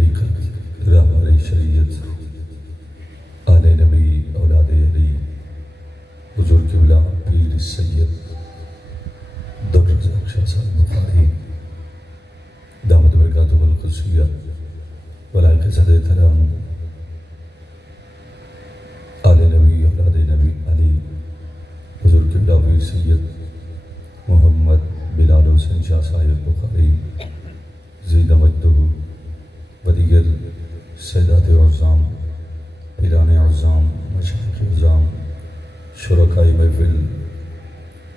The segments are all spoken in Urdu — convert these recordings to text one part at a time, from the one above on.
طریقت رہبر شریعت آل نبی اولاد علی حضور قبلہ پیر سید عبدالرزاق شاہ صاحب بخاری دامت برکاتہ القدسیہ ولائق صدر احترام آل نبی اولاد نبی علی حضور قبلہ پیر سید محمد بلال حسین شاہ صاحب بخاری زید مجدہ و دیگر سیدات عظام پیران عظام مشایخ عظام شرکائی محفل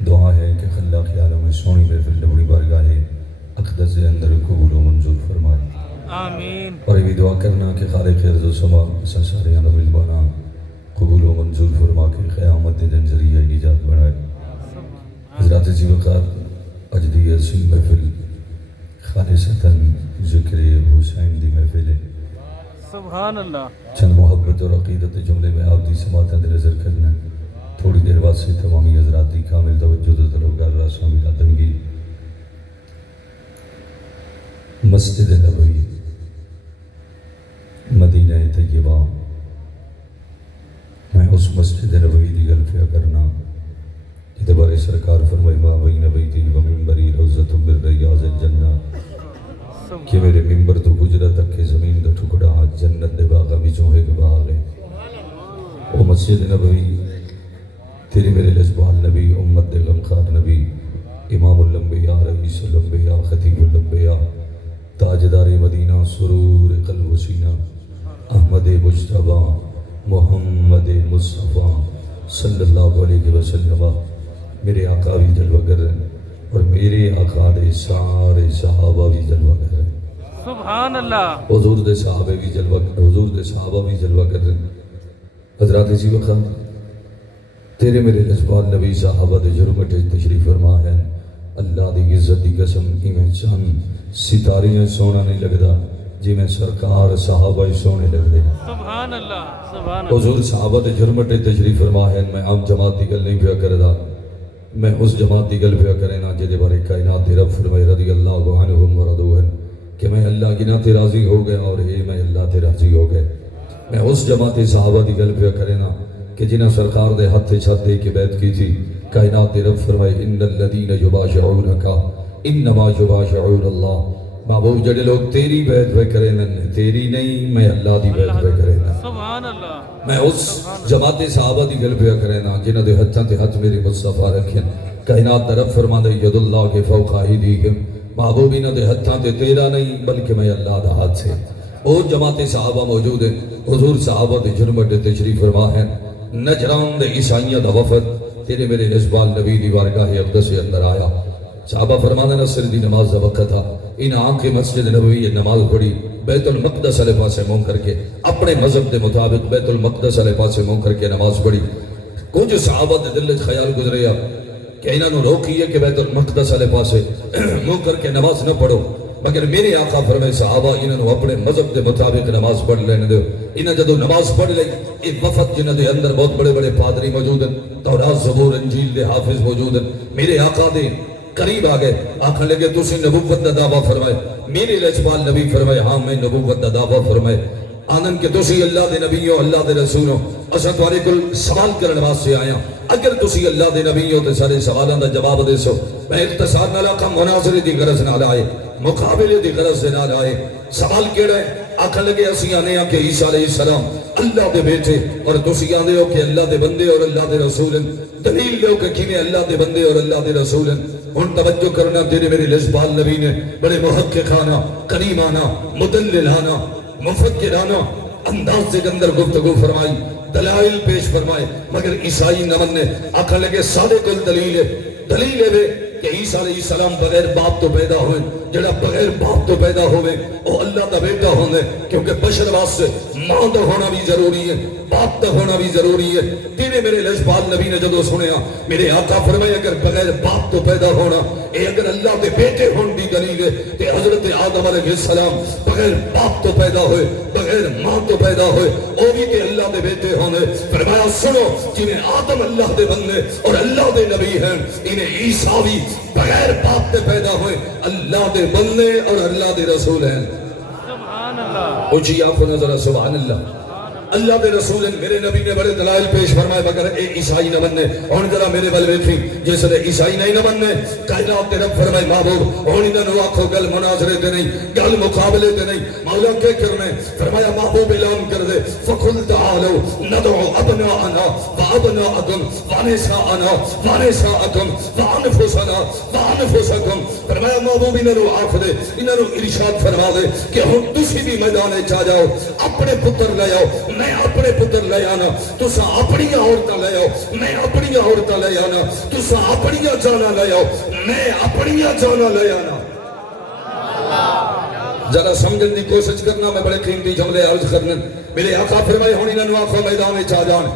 دعا ہے کہ خلاق عالم سونی محفل نبوی بارگاہ اقدس اندر قبول و منظور فرمائے آمین۔ اور یہ بھی دعا کرنا کہ خالق ارض و سما سنساری عالم البانا قبول و منظور فرما کے قیامت دن ذریعہ نجات بنائے۔ حضرات جی وقات اجدی عظیم محفل خالصتاً ذکر حسین دی محفل ہے۔ سبحان اللہ۔ چند محبت اور عقیدت جملے میں آپ دی سماعت نظر کرنا تھوڑی دیر بعد سے تمامی حضرات دی کامل توجہ و طلبگار راسوں میں آدمگی مسجد نبوی مدینہ طیبہ میں اس مسجد نبوی دی گل پیا کرنا کہ بارے سرکار فرمائی ما بین بیتی و منبری روضۃ من ریاض الجنہ کہ میرے ممبر تو گجرہ تک کے زمین دا ٹکڑا جنت دے باغا بچوں ایک باغ ہے۔ وہ مسجد نبوی تیرے میرے لجبال نبی امت دے غمخار نبی امام الانبیاء رئیس الانبیاء خطیب الانبیاء تاجدار مدینہ سرور قلب و سینہ احمد مجتبہ محمد مصطفیٰ صلی اللہ علیہ وسلم میرے آقا بھی جلوہ گر اور میرے آقا دے سارے صحابہ بھی جلوہ گر سبحان اللہ۔ حضور دے صحابہ بھی جلوہ کر رہے ہیں۔ حضرات جی وقت تیرے میرے لجبال نبی صحابہ دے جرمٹ تشریف فرما ہے اللہ دی عزت دی قسم میں چند ستاریاں سونا نہیں لگدا جی میں سرکار صحابہ سونے لگ رہے ہیں۔ سبحان اللہ۔ سبحان اللہ۔ حضور صحابہ دے جرمٹ تشریف فرما ہے میں عام جماعت دی گل نہیں پیا کردا میں اس جماعت دی گل پیا کرے نا جدے بارے کائنات رب فرمائے رضی اللہ عنہم ورضوا عنہ کہ میں اللہ کی ناتے راضی ہو گیا اور اے میں اللہ تے راضی ہو گئے۔ میں اس جماعت صحابہ دی گل پیا کرے نا کہ جنہاں سرکار دے ہاتھ چھت دے کے بیعت کی تھی کائنات رب فرمائے ان الذین یباشرونک انما یباشرون اللہ محبوب جڑے لوگ تیری بیعت پہ کرے نا تیری نہیں میں اللہ دی بیعت پہ کرے نا۔ سبحان اللہ۔ میں اس جماعت صحابہ دی گل پیا کرے نا جنہاں دے ہتھاں تے ہتھ میرے مصطفیٰ رکھیں کائنات رب فرما دے ید اللہ کے فوق ایدیہم محبوب انہاں دے ہتھاں تے تیرا نہیں بلکہ میں اللہ دا ہاتھ سے وہ جماعت صحابہ موجود ہیں۔ حضور صحابہ دے جرمٹ تشریف فرما ہے نجران دے عیسائیاں دا وفد تیرے میرے لجبال نبی دی بارگاہ اقدس سے اندر آیا۔ صحابہ فرمانا نصر دی نماز دا وقت تھا ان آنکھ مسجد نبوی نماز پڑھی بیت المقدس علیہ پاسے منہ کر کے اپنے مذہب دے مطابق بیت المقدس علیہ پاسے منہ کر کے نماز پڑھی۔ کچھ صحابہ دے دل خیال گزریا کہ انہوں نے روکی ہے کہ بیت المقدس علیہ پاسے منہ کر کے نماز نہ پڑھو مگر میرے آقا فرمائے صحابہ انہوں نے اپنے مذہب دے مطابق نماز پڑھ لینے دو۔ انہوں جدو نماز پڑھ لئی ایک وفد جنہوں دے اندر بہت بڑے بڑے پادری موجود ہیں تورات زبور انجیل دے حافظ موجود ہیں میرے آقا دے قریب آگئے آکھنے لگے تسی نبوت دا دعویٰ فرمائے میرے لجبال نبی فرمائے ہاں میں نبوت دا دعویٰ فرمائے آنن کہ تسی اللہ دے نبیوں اللہ دے رسولوں اساں تمہارے کل سوال کرنے واسطے آیا اگر تسی اللہ دے نبیوں تے سارے سوالاں دا جواب دے سو میں اختصار نہ لاکھا مناظرے دی غرض نہ لائے مقابلے دی غرض سے نہ لائے سوال کیڑا ہے آکھنے لگے اسی آنے ہیں کہ عیسیٰ علیہ السلام اللہ دے بیٹے اور تسی آنے ہو کہ اللہ دے بندے اور اللہ دے رسول دلیل لے ہو کہ کینے اللہ دے بندے اور اللہ دے رسول ان توجہ کرنا تیرے میرے لجبال نبی نے بڑے محققانہ کریمانہ مدللانہ مفکرانہ انداز سے اندر گفتگو فرمائی دلائل پیش فرمائے مگر عیسائی نمن نے آکھنے لگے سارے کل دلیل ہے کہ عیسیٰ علیہ السلام بغیر باپ تو پیدا ہوئے جڑا بغیر باپ تو پیدا ہوئے وہ اللہ دا بیٹا ہونے کیونکہ بشر واسطے ماں دا ہونا بھی ضروری ہے باپ دا ہونا بھی ضروری ہے۔ تیرے میرے لجبال نبی نے جدو سنیا میرے آقا فرمائے اگر بغیر باپ تو پیدا ہونا اے اگر اللہ دے بیٹے ہون دی دلیل ہے تے حضرت آدم علیہ السلام بغیر باپ تو پیدا ہوئے بغیر ماں تو پیدا ہوئے وہ بھی تے اللہ دے بیٹے ہونے۔ فرمایا سنو جنہیں آدم اللہ دے بندے اور اللہ دے نبی ہیں انہیں عیسیٰ بھی بغیر باپ تے پیدا ہوئے اللہ دے بندے اور اللہ دے رسول ہیں۔ اللہ اونچی آنکھوں نظر سبحان اللہ اللہ کے رسول میرے نبی نے بڑے دلائل پیش فرمائے مگر اے عیسائی نہ بننے ہن ذرا میرے ول ویکھی جس نے عیسائی نہیں نہ بننے کائنات تے رب فرمائے محبوب ہن انہاں نوں آکھو گل مناظرے تے نہیں گل مقابلے تے نہیں مولا کیا کرنے فرمایا محبوب اعلان کر دے فقل تعالوا ندعو ابناءنا وابناءکم ونساءنا ونساءکم وانفسنا وانفسکم فرمایا محبوب انہاں نوں آکھ دے انہاں نوں ارشاد فرما دے کہ ہن تسی بھی میدان وچ آ جاؤ اپنے پتر لے آؤ میں اپنے پتر لے آنا تسا اپنی عورتاں لے آؤ میں اپنی عورتاں لے آنا تسا اپنی جانا لے آؤ میں اپنی جانا لے آنا ذرا سمجھن دی کوشش کرنا میں بڑے قیمتی جملے عرض کرنا میرے آقا فرمائے ہن انہاں نوں آکھو میدان وچ آ جان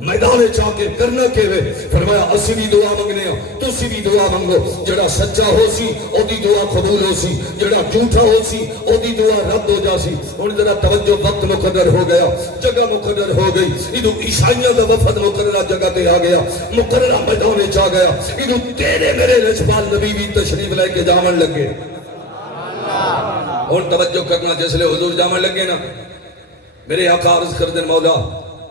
میدان چاہ کے کرنا کے وے فرمایا اسی بھی دعا منگنے ہو تسی بھی دعا منگو جڑا سچا ہو سی او دی دعا قبول ہو سی جڑا جھوٹا ہو سی او دی دعا رد ہو جا سی ہن ذرا توجہ وقت مقرر ہو گیا جگہ مقرر ہو گئی ادو عیسائیاں دا وفد مقررہ جگہ تے آ گیا مقررہ میدان چ آ گیا ادو تیرے میرے لجپال نبی بھی تشریف لے کے جاون لگے ہن توجہ کرنا جس لے حضور جاون لگے نا میرے آقا عرض کر دین مولا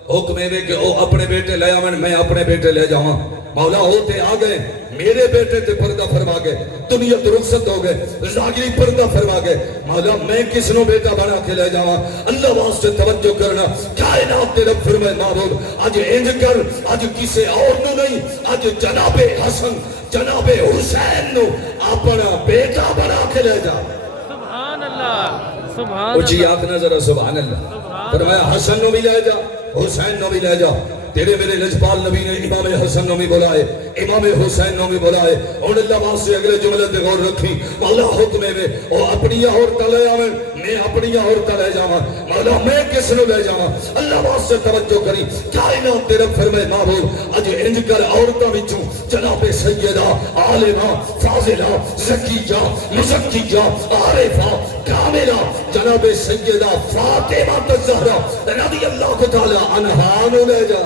حکم ہے کہ او اپنے بیٹے لے آمن میں اپنے بیٹے لے جاواں مولا ہوتے آ گئے میرے بیٹے تے پردہ فرما گئے دنیا تو رخصت ہو گئے ظاہری پردہ فرما گئے مولا میں کس نو بیٹا بنا کے لے جاواں اللہ واسطے توجہ کرنا کائنات تے رب فرمائے معبود اج انج کر اج کسے اور نو نہیں اج جناب حسن جناب حسین نو اپنا بیٹا بنا کے لے جا سبحان اللہ سبحان اونچی اللہ آنکھ نظر سبحان اللہ فرمایا حسن نو بھی لے جا حسین نو بھی لے جا تیرے میرے لجپال نبی نے امام حسن نو بھی بلائے امام حسین نو بھی بلائے اور اللہ واسطے اگلے جملے تے غور رکھی مولا حکم ہے او اپنی عورتاں لے آویں میں اپنی عورتاں لے جاواں مولا میں کس نو لے جاواں اللہ واسطے توجہ کری کائنات تے رب فرمائے معبود اج انج کر عورتاں وچوں جناب سیدہ عالمہ فاضلہ زکیہ مزکیہ عارفہ کاملہ جناب سیدہ فاطمہ الزہرا رضی اللہ تعالی عنہا نو لے جا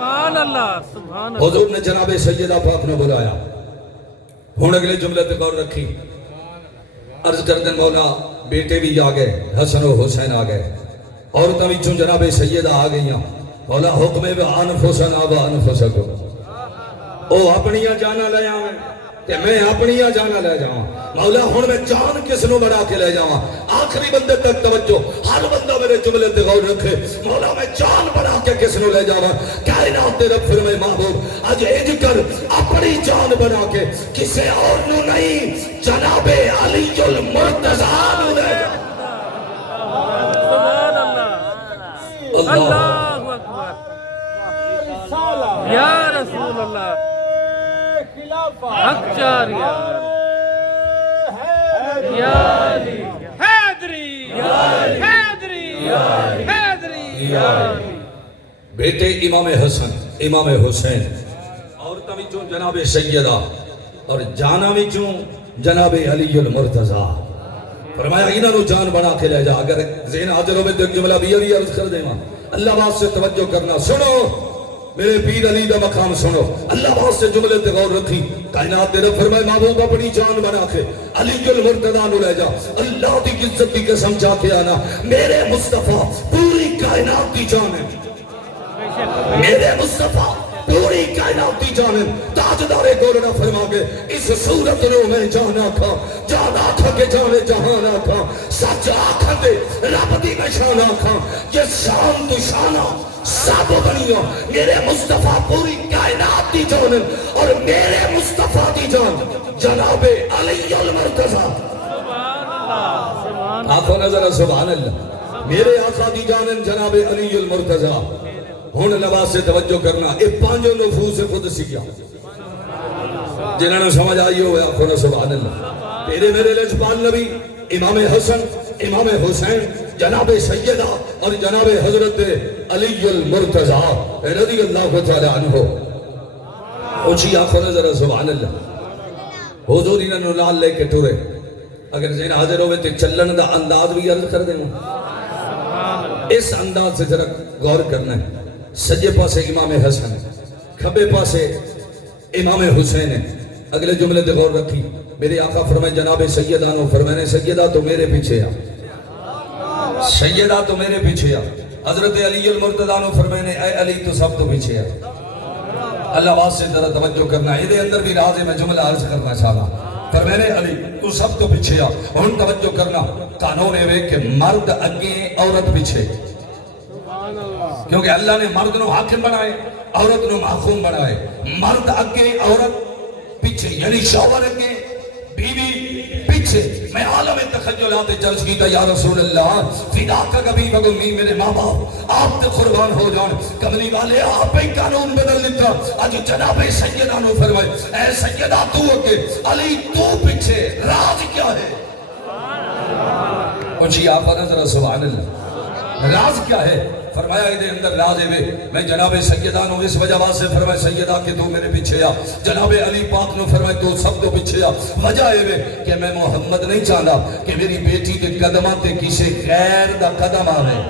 سبحان اللہ سبحان اللہ حضور نے جناب سیدہ پاک نے بلایا ہن اگلے جملے تے غور رکھی عرض کر دیں مولا بیٹے بھی آ گئے حسن و حسین آ گئے عورتاں وچوں جناب سیدہ آ گئیاں مولا حکم ہے انفسنا و انفسکم او اپنی جانا لے آویں کہ میں اپنی جانا لے جاواں مولا ہن میں جان کس نو بنا کے لے جاواں آخری بندے تک توجہ ہر بندہ میرے جملے تے غور رکھے مولا میں جان بنا کے کس نو لے جاواں کائنات تے رب فرمائے محبوب اج انج کر اپنی جان بنا کے کسے اور نو نہیں جناب علی المرتضی نو لے جا سبحان اللہ اللہ اللہ اکبر یا رسول اللہ حق جاریہ یا علی حیدری حیدری حیدری بیٹے امام حسن امام حسین عورتاں وچوں جناب سیدہ اور جانا وچوں جناب علی المرتضی فرمایا انہاں نو جان بنا کے لے جا اگر ذہن حاضر ہوے تو ایک جملہ بھی عرض کر دیواں اللہ واسطے توجہ کرنا سنو میرے پیر علی دا مقام سنو اللہ واسطے جملے تے غور رکھی کائنات دے رب فرمائے محبوب اپنی جان بنا کے علی المرتضی نو لے جا اللہ دی عزت کی قسم چا کے آنا میرے مصطفیٰ پوری کائنات دی جان ہے میرے مصطفیٰ پوری کائنات دی جان ہے تاجدار گولڑا فرما گے اس صورت نو میں جانا کھا جانا کھا کے جانے جہانا کھا سچ آکھا دے رب دی میں شانا کھا یہ شان تو شانہ سب بنیوں میرے مصطفیٰ پوری کائنات دی جان اور میرے مصطفیٰ دی جان جناب علی المرتضی سبحان اللہ سبحان آنکھوں نظر سبحان اللہ میرے آقا دی جان جناب علی المرتضی ہن لباس سے توجہ کرنا اے پانچوں نفوس قدسیہ جنہوں نے سمجھ آئی ہوئے آنکھوں نے سبحان اللہ تیرے میرے لجپال نبی امام حسن امام حسین جناب سیدہ اور جناب حضرت علی المرتضی رضی اللہ تعالی عنہ اونچی آنکھوں نے ذرا سبحان اللہ حضور انہوں نے لال لے کے ٹورے اگر ذہن حاضر ہوئے تو چلن دا انداز بھی عرض کر دیں اس انداز سے ذرا غور کرنا ہے سجے پاسے امام حسن کھبے پاسے امام حسین ہے اگلے جملے تے غور رکھی میرے آقا فرمائے جناب سیدہ نو فرمائے سیدہ تو میرے پیچھے آ سیدہ تو میرے پیچھے آ. حضرت علی المرتضیٰ نے فرمائے اے علی تو سب تو پیچھے آ. اللہ واسطے ذرا توجہ کرنا ہے. یہ اندر بھی راز ہے, میں جملہ عرض کرنا چاہتا. فرمائے علی تو سب تو پیچھے آ. ہن توجہ کرنا, قانون ہے کہ مرد اگے عورت پیچھے, کیونکہ اللہ نے مرد نو حاکم بنائے, عورت نو محکوم بنائے. مرد اگے عورت پیچھے, یعنی شوہر اگے بیوی پیچھے. میں عالم تخیلات جرس کیتا یا رسول اللہ فدا کا کبھی بگمی میرے ماں باپ آپ تے قربان ہو جان. کملی والے آپ ہی قانون بدل دیتا. آج جناب سیدہ نو فرمائے اے سیدہ تو اگے علی تو پیچھے, راز کیا ہے؟ پوچھی آپ ذرا سبحان اللہ, راز کیا ہے؟ فرمایا ادھے اندر راز ہے. میں جناب سیدہ نو اس وجہ سے فرمائے سیدہ کہ تو میرے پیچھے آ. جناب علی پاک نو فرمائے تو سب تو پیچھے آ. وجہ ہے کہ میں محمد نہیں چاہتا کہ میری بیٹی کے قدمہ تے کسی غیر دا قدم آوے.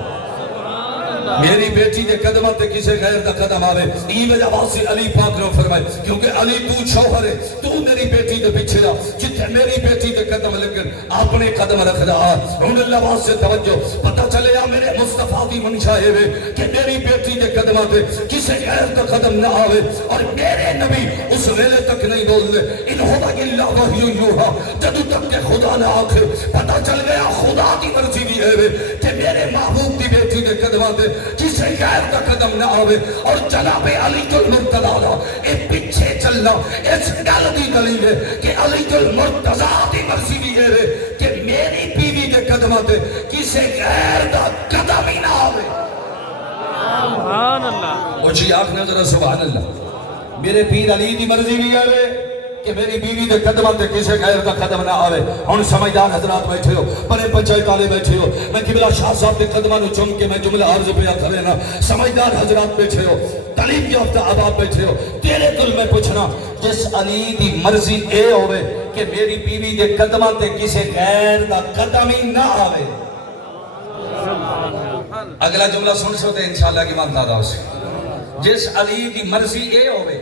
میری بیٹی کے قدمہ تے کسی غیر دا قدم آوے. یہ وجہ سے علی پاک نو فرمائے کیونکہ علی تو شوہر ہے, تو میری بیٹی دے پیچھے آ. جتنے میری بیٹی دے قدم لگن اپنے قدم رکھ دا. ہن اللہ واسطے توجہ, پتہ چلے آ میرے مصطفیٰ دی منشا ہے کہ میری بیٹی دے قدمہ تے کسی غیر دا قدم نہ آوے. اور میرے نبی اس ویلے تک نہیں بول لے ان ہوا الا وحی یوحا, جدو تک کہ خدا نہ آکھے. پتہ چل گیا خدا دی مرضی بھی ہے کہ میرے محبوب دی بیٹی دے قدمہ تے کسی غیر دا قدم نہ آوے. اور جناب علی المرتضیٰ اے پیچھے چلنا اس گل دی دلیل ہے کہ علی المرتضیٰ دی مرضی بھی ہے کہ میری بیوی دے قدمہ تے کسی غیر دا قدم ہی نہ آوے. سبحان اللہ. اچھی آنکھ ذرا سبحان اللہ. میرے پیر علی دی مرضی بھی ہے کہ میری بیوی دے قدمہ تے کسی غیر دا قدم نہ آوے. ہن سمجھدار حضرات بیٹھے ہو, بڑے پنچایت والے بیٹھے ہو, میں قبلہ شاہ صاحب دے قدمہ نو چم کے میں جملہ عرض پیا کرے نا. سمجھدار حضرات بیٹھے ہو, تعلیم یافتہ احباب بیٹھے ہو, تیرے دل میں پوچھنا جس علی دی مرضی اے ہوئے کہ میری بیوی دے قدمہ تے کسی غیر دا قدم ہی نہ آوے. اگلا جملہ سن سکتے انشاءاللہ کی بات دادا اسے. جس علی دی مرضی اے ہوئے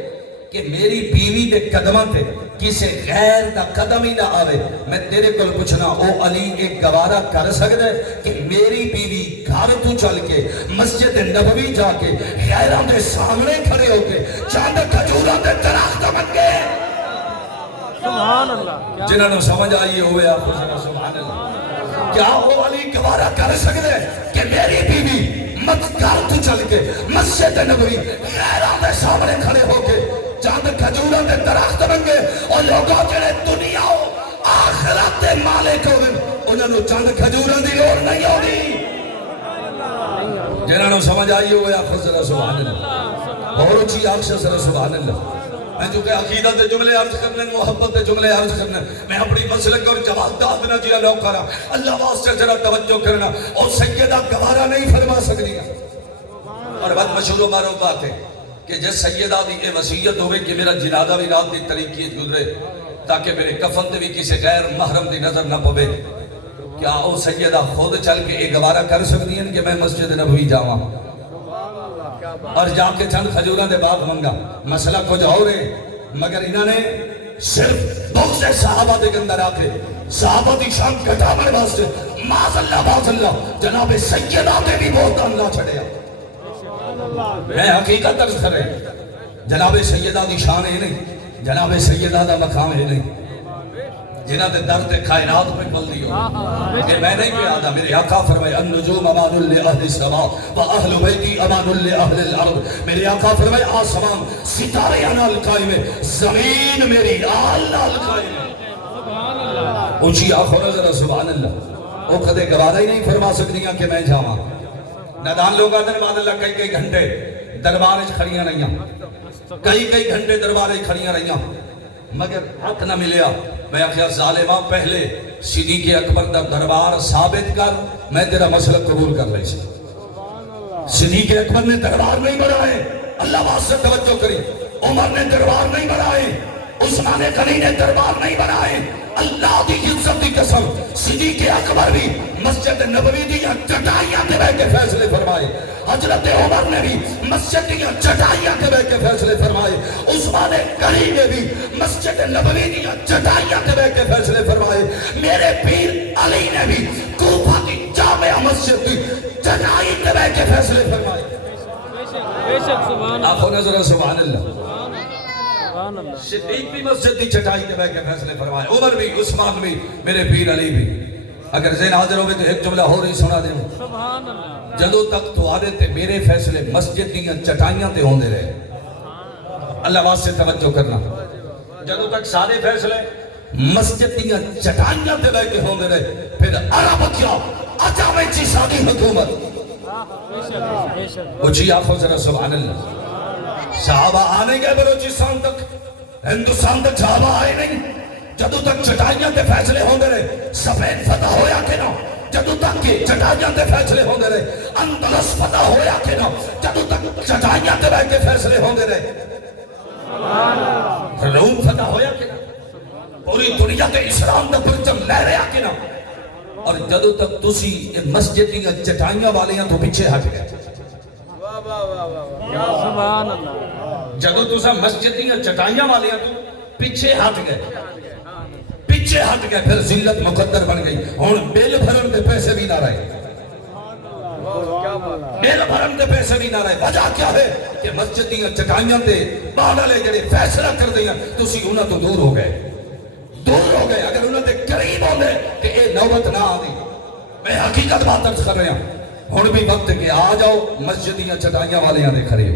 کہ میری بیوی دے قدمہ تے کسی غیر دا قدم ہی نہ آوے. میں تیرے کل پوچھنا او علی ایک گوارہ کر سکتا ہے کہ میری بیوی گھر تو چل کے مسجد نبوی جا کے غیران دے سامنے کھڑے ہو کے چاند کھجورہ دے درخت بن گئے؟ سبحان اللہ. جنہوں نے سمجھ آئی ہوئے آپ کو سبحان اللہ. کیا وہ علی گوارہ کر سکتے ہیں کہ میری بیوی گھر تو چل کے مسجد نبوی غیران دے سامنے کھڑے ہو کے چاند کھجورہ دے درخت بن گئے؟ اور لوگوں جنہیں دنیا ہو آخرت دے مالک ہوئے انہوں نے چاند کھجورہ دی لوڑ نہیں ہوگی. جنہوں نے سمجھ آئی ہوئے آپ کو سبحان اللہ. اور اچھی آنکھ سے سبحان اللہ. میں چونکہ عقیدت دے جملے عرض کرنے, محبت دے جملے عرض کرنے, میں اپنی مسلک اور جواب دادنا جیا لو کرا. اللہ واسطے ذرا توجہ کرنا. اور سیدہ گوارہ نہیں فرما سکتی. اور بات مشہور و معروف بات ہے کہ جس سیدہ دی اے وصیت ہوئے کہ میرا جنازہ بھی رات دی طریقیت گزرے تاکہ میرے کفن تے بھی کسی غیر محرم دی نظر نہ پوے, کیا او سیدہ خود چل کے اے گوارہ کر سکتی ہیں کہ میں مسجد نبوی جاواں اور جا کے چند کھجوراں دے باغ منگا؟ مسئلہ کچھ اور ہے, مگر انہوں نے صرف بغض صحابہ دے اندر آکے صحابہ دی شان گھٹانے واسطے معاذ اللہ جناب سیدہ تے بھی بہت اللہ چھڑیا. میں حقیقت تک کرے جناب سیدہ دی شان ہے نہیں, جناب سیدہ دا مقام ہے نہیں. جنہ دے درد کائنات میں پل دیو کہ میں نہیں پہ آدھا. میرے آقا فرمائے النجوم امان لأہل السماء و اہل بیتی امان لأہل الارض. میرے آقا فرمائے آسمان ستارے انال قائم ہے, زمین میری آل قائم ہے. اونچی آنکھوں نظر سبحان اللہ. وہ کدے گوارہ ہی نہیں فرما سکتیاں کہ میں جاواں. نادان لوگ آدھے بعد اللہ کئی گھنٹے دربار کھڑیاں رہیاں, کئی گھنٹے دربار کھڑیاں رہیاں, مگر حق نہ ملیا. میں آخیا ظالمہ پہلے صدیق اکبر دا دربار ثابت کر, میں تیرا مسئلہ قبول کر لے. صدیق اکبر نے دربار نہیں بنائے, اللہ واسطے توجہ کری. عمر نے دربار نہیں بنائے, عثمان غنی نے دربار نہیں بنائے. اللہ دی عزت دی قسم صدیق اکبر بھی مسجد نبوی دی چٹائیاں تے بیٹھ کے فیصلے فرمائے. حضرت عمر نے بھی مسجد دی چٹائیاں تے بیٹھ کے فیصلے فرمائے. عثمان غنی نے بھی مسجد نبوی دی چٹائیاں تے بیٹھ کے فیصلے فرمائے. میرے پیر علی نے بھی کوفہ دی جامع مسجد فیصلے فرمائے. بے شک سبحان آپ کو نظر سبحان اللہ. سبحان اللہ. صدیق بھی مسجد کی چٹائی تے بیٹھ کے فیصلے فرمائے, عمر بھی, عثمان بھی, میرے پیر علی بھی. اگر ذہن حاضر ہوئے تو ایک جملہ ہو رہی سنا دیں. سبحان اللہ. جدوں تک تھوڑے تے میرے فیصلے مسجد دیاں چٹائیاں تے ہوندے رہے. اللہ واسطے توجہ کرنا. جدوں تک سارے فیصلے مسجد دیاں چٹائیاں تے بیٹھ کے ہوندے رہے, پھر عرب کیا اچھا چی ساری حکومت. بے شک بے شک. اچھی آنکھوں ذرا سبحان اللہ. صحابہ آنے گئے بلوچستان تک, ہندوستان تک صحابہ آئے نہیں. جدوں تک چٹائیاں تے فیصلے ہوندے رہے. سفید فتح ہویا کہ نہ, جدوں تک کہ چٹائیاں تے فیصلے ہوندے رہے. اندلس فتح ہویا کہ نہ, جدوں تک چٹائیاں تے بیٹھ کے فیصلے ہوندے رہے. روم فتح ہویا کہ نہ, پوری دنیا تے اسلام دا پرچم لہریا کہ نہ. اور جدوں تک تسی مسجد دیاں چٹائیاں والیاں تو پیچھے ہٹ گئے. سبحان اللہ. جدوں تسا مسجد دیاں چٹائیاں والیاں تو پیچھے ہٹ گئے, پیچھے ہٹ گئے, پھر ذلت مقدر بن گئی. ہن بل بھرن دے پیسے بھی نہ رہے. بل بھرن دے پیسے بھی نہ رہے. وجہ کیا ہے کہ مسجد دیاں چٹائیاں تے بعد والے جڑے فیصلہ کر دیاں تسی انہاں تو دور ہو گئے, دور ہو گئے. اگر انہاں دے قریب ہوندے کہ اے نوبت نہ آندی. میں حقیقت بات عرض کر رہا ہوں. ہن بھی وقت کہ آ جاؤ مسجد دیاں چٹائیاں والیاں دے قریب.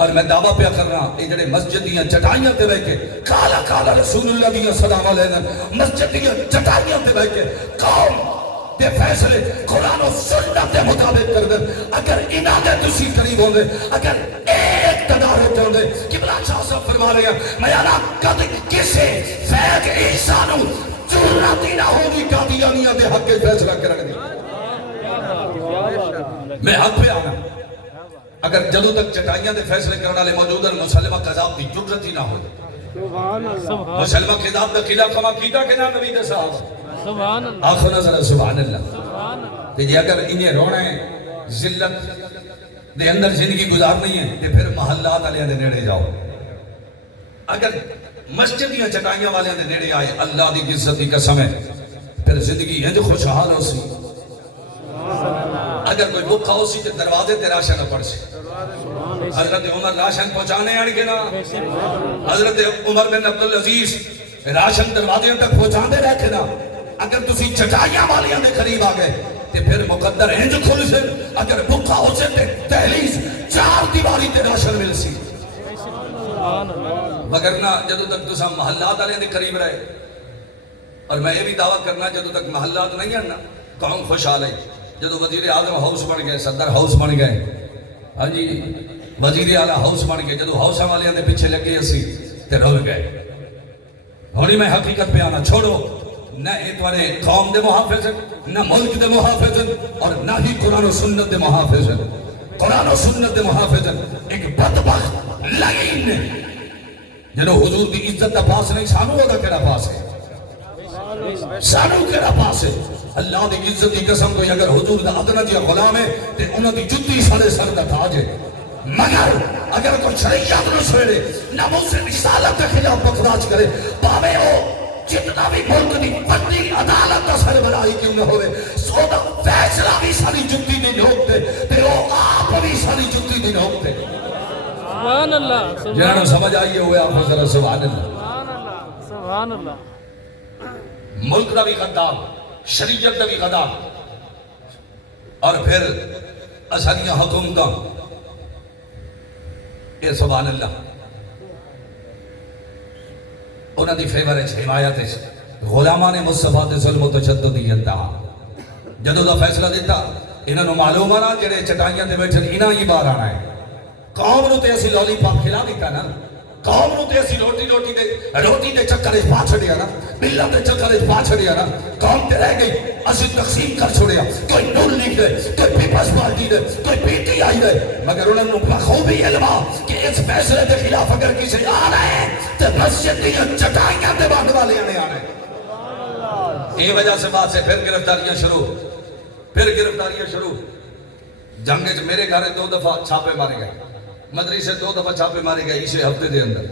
اور میں دعویٰ پیا کر رہا, یہ جڑے مسجد دیاں چٹائیاں تے بیٹھ کے کالا کالا رسول اللہ دیاں صداواں لیندے, مسجد دیاں چٹائیاں تے بیٹھ کے قوم دے فیصلے قرآن و سنت دے مطابق کر دیں. اگر انہاں دے تسی قریب ہوندے, اگر ایک تدارک ہوندے. قبلہ شاہ صاحب فرما رہے ہیں, میں انا کد کسے فیض عیسیٰ نو ضرورت ہی نہ ہوگی قادیانیاں دے حق کے فیصلہ کرنے دی. میں حق پہ آنا. اگر جدوں تک چٹائیاں دے فیصلے کرنے والے موجود ہیں, مسلمہ قذاب دی جرت ہی نہ ہو. مسلمہ قذاب دا قلعہ کما کیتا کہ نہ نبی دے صحابہ. سبحان اللہ. آنکھوں نظر سبحان اللہ. سبحان اللہ. کہ جی اگر انہیں رونا ہے, ذلت دے اندر زندگی گزارنی ہے, تو پھر محلات والے دے نیڑے جاؤ. اگر مسجد دیاں چٹائیاں والے دے نیڑے آئے, اللہ دی عزت دی قسم ہے, پھر زندگی انج خوشحال ہو سی. اگر کوئی بھوکا ہو سی تو دروازے تے راشن نہ پڑ سی. حضرت عمر راشن پہنچانے آنے کے نا, حضرت عمر بن عبدالعزیز راشن دروازے تک پہنچانے رہے کے نا. اگر تسی چٹائیاں والیاں دے قریب آ گئے تو پھر مقدر انج کھل سے. اگر بھوکا ہو سے تے دہلیز چار دیواری تے راشن مل سی. مگر نہ جدوں تک تسا محلات والے دے قریب رہے. اور میں یہ بھی دعویٰ کرنا, جدوں تک محلات نہیں ہیں نا قوم خوشحال ہے. جدو وزیر اعظم ہاؤس بن گئے, صدر ہاؤس بن گئے, ہاں جی وزیر اعلیٰ ہاؤس بن گئے, جدو ہاؤساں والے دے پیچھے لگے اسی تے رول گئے. ہونی میں حقیقت پہ آنا چھوڑو. نہ اتوارے قوم دے محافظ, نہ ملک دے محافظ, اور نہ ہی قرآن و سنت دے محافظ. قرآن و سنت دے محافظ ایک بدبخت لعین نے جنہوں حضور دی عزت دا پاس نہیں, سانو ہوگا کیڑا پاس ہے, سانو کیڑا پاس ہے. اللہ دی عزت دی قسم کوئی اگر حضور دا ادنا جیا غلام ہے تے انہوں دی جتی سارے سر دا تاج ہے. مگر اگر کوئی شریعت نو چھیڑے, ناموس رسالت کے خلاف بکواس کرے, پاوے ہو جتنا بھی ملک دی بڑی عدالت دا سربراہی کیوں نہ ہوئے, سو دا فیصلہ بھی ساری جتی دی نوک دے تے وہ آپ بھی ساری جتی دی نوک دے. سبحان اللہ. جنہوں سمجھ آئیے ہوئے آپ ذرا سبحان اللہ. سبحان اللہ. سبحان اللہ. ملک دا بھی غدار, شریعت دا بھی غدار, اور پھر اساریاں حکومتاں. اے سبحان اللہ انہاں دی فیور ہے, حمایت ہے. غلامان مصطفیٰ دے ظلم و تشدد دی انتہا. جدوں دا فیصلہ دیتا انہاں نو معلوم ہے نا جڑے چٹائیاں تے بیٹھے انہاں ہی باہر آنا ہے. قوم نو تے اسی لولی پاپ کھلا دیتا نا, قوم نو تے اسی روٹی دے چکر وچ پا چھڑیا نا, بلا دے چکر وچ پا چھڑیا نا. قوم تے رہ گئی, اسی تقسیم کر چھوڑیا. کوئی نون لیگ دے, کوئی پیپلز پارٹی دے, کوئی پی ٹی آئی دے. مگر انہاں نو بخوبی علم کہ اس فیصلے دے خلاف اگر کسی آنا ہے تے مسجد دی چٹائیاں تے بند والے آنے آنا ہے. یہ وجہ سے بات سے پھر گرفتاریاں شروع. جنگ وچ میرے گھر 2 دفعہ چھاپے مارے گئے, مدرسے 2 دفعہ چھاپے مارے گئے اسی ہفتے دے اندر.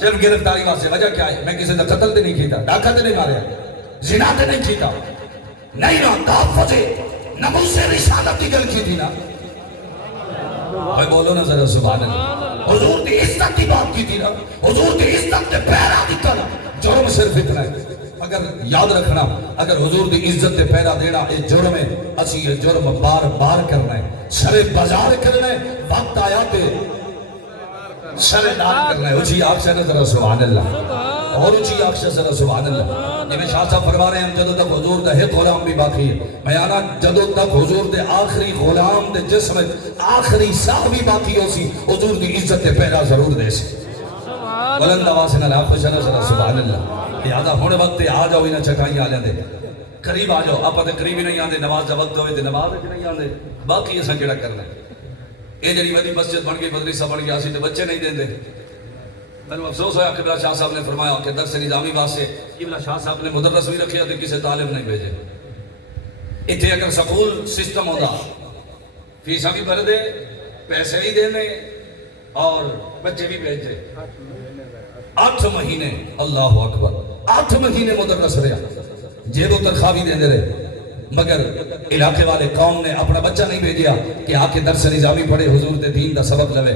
صرف گرفتاری واسطے. وجہ کیا ہے؟ میں کسی نے قتل تے نہیں کیتا, ڈاکہ تے نہیں ماریا, زنا تے نہیں کیتا, نہیں نا تحفظ نموز رسالت کی گل کی تھی نا بھائی بولو نا ذرا سبحان اللہ حضور دی عزت کی بات کی تھی نا حضور دی عزت تے پیرا دیتا نا جرم صرف اتنا ہے اگر یاد رکھنا اگر حضور دی عزت تے پیرا دینا یہ جرم ہے اسی یہ جرم بار بار کرنا ہے سر بازار کرنا ہے وقت آیا تے سر دار کرنا ہے اچھی آنکھ سے ذرا سبحان اللہ اور اچھی آنکھ سے ذرا سبحان اللہ جب شاہ صاحب فرما رہے ہیں جدو تک حضور دا ایک غلام بھی باقی ہے میں آنا جدو تک حضور دے آخری غلام دے جسم آخری ساہ بھی باقی ہو سی حضور دی عزت تے پیرا ضرور دے سی بلند آواز سے نہ خوش ہے ذرا سبحان اللہ یادہ ہونے وقت آ جاؤ انہیں چٹائیں آ جاندے قریب آ جاؤ آپ تے قریب ہی نہیں آندے نماز دا وقت ہوئے تے نماز نہیں آندے باقی اساں کیڑا کرنا ہے یہ جڑی وڈی مسجد بن گئی مدرسہ بن گیا اسی تے بچے نہیں دیندے میں افسوس ہوا قبلہ شاہ صاحب نے فرمایا کہ درس نظامی واسطے قبلہ شاہ صاحب نے مدرس بھی رکھے تے کسی طالب نہیں بھیجے اتنے اگر سکول سسٹم ہوتا فیساں بھی بھر دے پیسے بھی دینے اور بچے بھی بھیج دے 8 مہینے اللہ اکبر 8 مہینے مدرس رہا جیب و تنخواہ بھی دیندے رہے مگر علاقے والے قوم نے اپنا بچہ نہیں بھیجیا کہ آ کے درس نظامی پڑھے حضور دے دین دا سبق لوے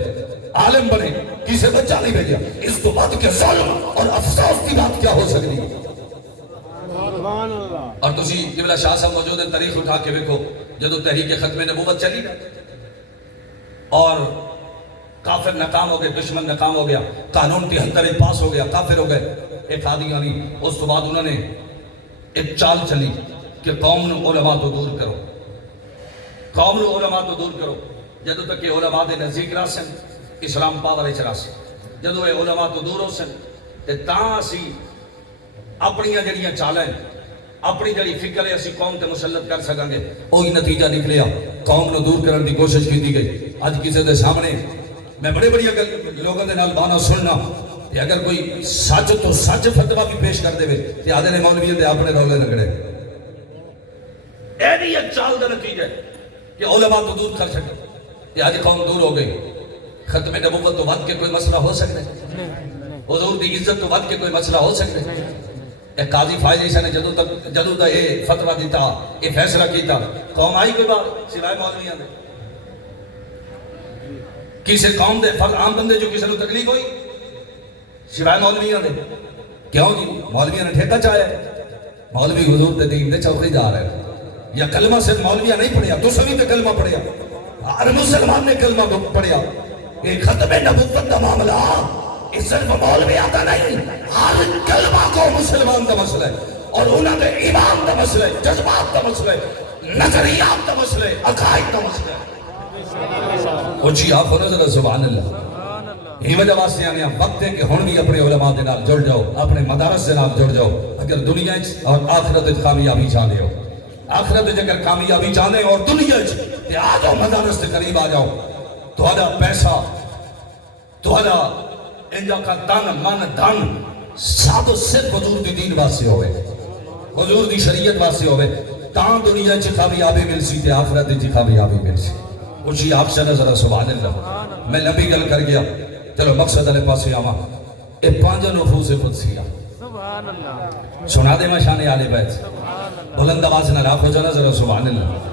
عالم بنے کسی بچہ نہیں بھیجیا اس تو بعد کے ظلم اور افسوس کی بات کیا ہو سکتی اور تسی قبلہ شاہ صاحب موجود ہے تاریخ اٹھا کے دیکھو جدو تحریک ختم نبوت چلی اور کافر ناکام ہو گئے دشمن ناکام ہو گیا قانون 73 پاس ہو گیا کافر ہو گئے ایک قادیانی اس تو بعد انہوں نے ایک چال چلی کہ قوم نو علماء تو دور کرو قوم نو علماء تو دور کرو جدو تک کہ علماء دے نزدیک راسن اسلام پاور چراسن جدو یہ علماء تو دور ہو سن تے تاں اسی اپنی جڑیاں چالیں اپنی جڑی فکر ہے اسی قوم تے مسلط کر سکیں گے وہی نتیجہ نکلیا قوم نو دور کرنے کی کوشش کی گئی اج کسی دے سامنے میں بڑے بڑی لوگوں دے نال بانا سننا کہ اگر کوئی سچ تو سچ فتویٰ بھی پیش کر دے تے آدھے نے مولوی دے اپنے رولے لگڑے اے بھی ایک چال دا نتیجہ ہے کہ علماء تو دور کر سکے تے آج قوم دور ہو گئی ختم نبوت تو ود کے کوئی مسئلہ ہو سکتا ہے حضور دی عزت تو ود کے کوئی مسئلہ ہو سکتا ہے ایک قاضی فائز عیسیٰ نے جدو دا یہ فتوہ دیتا یہ فیصلہ کیتا قوم آئی کوئی بات سوائے مولویاں دے کسی قوم دے فرد عام بندے جو کسی نے تکلیف ہوئی سوائے مولویاں دے کیوں جی مولویاں نے ٹھیکہ چاہیا مولوی حضور دے دین دے چوکی جا رہے ہیں یا کلمہ صرف مولویاں نہیں پڑھیا تو سبھی تے کلمہ پڑھیا ہر مسلمان نے کلمہ پڑھیا یہ ختم نبوت دا معاملہ یہ صرف مولویاں دا نہیں ہر کلمہ کو مسلمان دا مسئلہ ہے اور انہوں نے ایمان دا مسئلہ ہے جذبات دا مسئلہ ہے نظریات دا مسئلہ ہے عقائد دا مسئلہ ہے اچھی آپ ہونا ذرا سبحان اللہ یہ وجہ واسطے آنے وقت ہے کہ ہن بھی اپنے علماء دے نال جڑ جاؤ اپنے مدارس سے نال جڑ جاؤ اگر دنیا اور آخرت کامیابی چاہتے ہو آخرت اگر کامیابی چاہتے اور دنیا تے آ جاؤ مدارس سے قریب آ جاؤ تھوڑا پیسہ تھوڑا انجا کا تن من دھن سب صرف حضور دی دین واسطے ہوئے حضور دی شریعت واسطے ہوئے تاں دنیا چ کامیابی مل سی تے آخرت چ کامیابی مل سی اچھی آپ سے ذرا سبحان اللہ میں لمبی گل کر گیا چلو مقصد والے پاسے آواں اے 5 نفوس قدسیہ سبحان اللہ سنا دے میں شان آل بیت بلند آواز نہ راکھو جانا ذرا سبحان اللہ